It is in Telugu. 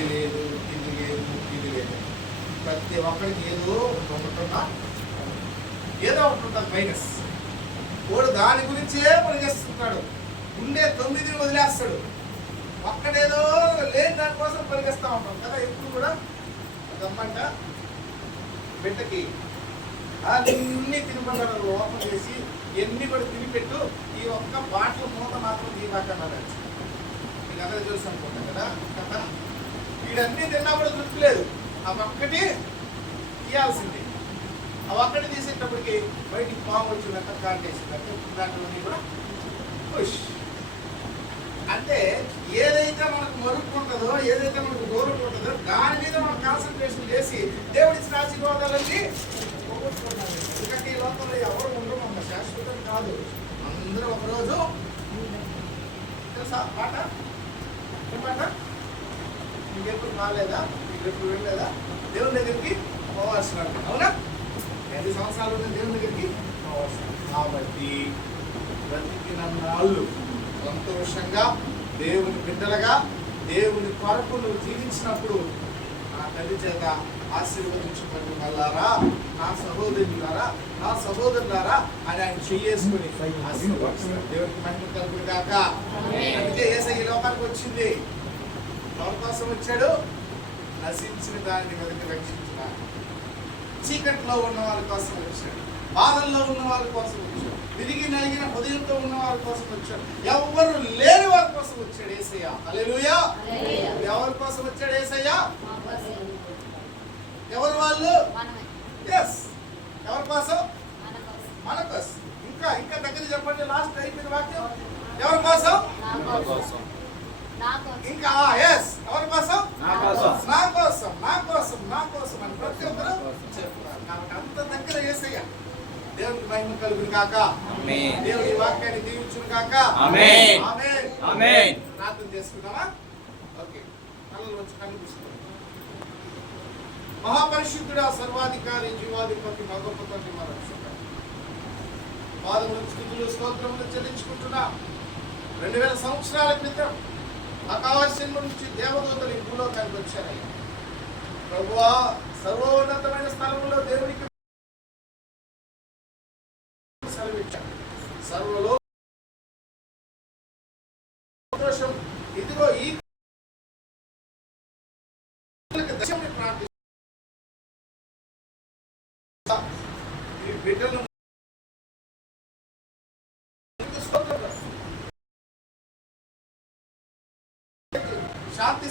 అది లేదు, ఇది లేదు, ఇది లేదు. ప్రతి ఒక్కరికి ఏదో ఒకటి ఏదో ఒకటి ఉంటుంది మైనస్. వాడు దాని గురించే పరిగెస్తుంటాడు. ఉండే 9 వదిలేస్తాడు. ఒక్కడేదో లేని దానికోసం పరిగెస్తూ ఉంటాం కదా. ఎప్పుడు కూడా గమ్మంట బిడ్డకి అన్నీ తినబడ్డారు ఓపెన్ చేసి ఎన్ని కూడా తినిపెట్టు, ఈ ఒక్క బాటిల్ మూత మాత్రం తీయబాకన్నారు. మీకు అందరూ చూసి అనుకుంటాం కదా. కదా వీడన్నీ తిన్నా కూడా తృప్తి లేదు. ఆ ఒక్కటి తీయాల్సిందే. ఆ ఒక్కటి తీసేటప్పటికి బయటికి పాము వచ్చిందంట, కాంటేసిందంటే దాంట్లోని కూడా పుష్. అంటే ఏదైతే మనకు మరుపుకుంటుందో, ఏదైతే మనకు దూరం ఉంటుందో దాని మీద మనం కాన్సన్ట్రేషన్ చేసి దేవుడి ఆశీర్వాదాలన్నీ పోగొట్టుకున్నాను. ఎందుకంటే ఈ లోకంలో ఎవరు ఉండడం ఒక శాశ్వతం కాదు. అందరూ ఒకరోజు తెలుసా పాట ఏం పాట? మీకెప్పుడు కాలేదా? మీకు ఎప్పుడు వెళ్ళలేదా? దేవుని దగ్గరికి పోవాల్సినాడు. అవునా? 5 సంవత్సరాలు ఉన్న దేవుని దగ్గరికి పోవాల్సినాడు. కాబట్టి బ్రతికిన నాళ్ళు సంతోషంగా దేవుని బిడ్డలుగా దేవుని కొరకు నువ్వు జీవించినప్పుడు నా తల్లి చేత ఆశీర్వదించబడి వాళ్ళారా, నా సహోదరులారా, నా సహోదరులారా అని ఆయన చెయ్యేసుకుని ఆశీర్వదిస్తాడు. దేవునికి మహిమ కలుగును గాక. అందుకే యేసయ్య ఈ లోకానికి వచ్చింది. ఎవరి కోసం వచ్చాడు? నశించిన దానిని వెతికి రక్షించిన, చీకట్లో ఉన్న వాళ్ళ కోసం వచ్చాడు, బాధల్లో ఉన్న వాళ్ళ కోసం వచ్చాడు, తిరిగి నలిగిన హృదయంతో ఉన్న వారి కోసం వచ్చాడు, ఎవరు లేని వారి కోసం వచ్చాడు యేసయ్య. హల్లెలూయా. ఎవరి కోసం వచ్చాడు యేసయ్య? ఎవరు వాళ్ళు? ఎస్. ఎవరి కోసం? మన కోసం. ఇంకా ఇంకా దగ్గర చెప్పండి. లాస్ట్ అయిపోయిన వాక్యం ఎవరి కోసం? ఇంకా ఎస్. ఎవరి కోసం? నా కోసం, నా కోసం, నా కోసం, నా కోసం అని ప్రతి ఒక్కరు చెప్తున్నారు. కాబట్టి అంత దగ్గర యేసయ్య. దేవునికి మహిమ కలుగును గాక. ఆమేన్. దేవుని వాక్యాన్ని దీవించును గాక. ఆమేన్. ఆమేన్. ఆమేన్. ప్రార్థన చేసుకుందామా? ఓకే. కళ్ళలో వచ్చి కళ్ళు మూసుకోండి. మహాపరిశుద్ధుడా, సర్వాధికారి, జీవాధిపతి, మా గొప్ప తండ్రి, మా రక్షక, పాదములకు స్తుతులు స్తోత్రములు చెల్లించుకుంటున్నా. 2000 సంవత్సరాల క్రితం ఆకాశం నుంచి దేవదూతలు ఈ భూలోకానికి వచ్చారయ్యా. ప్రభువా, సర్వోన్నతమైన స్థలంలో దేవునికి సర్వలో సంతోషం. ఇదిగో ఈ బిడ్డలను శాంతి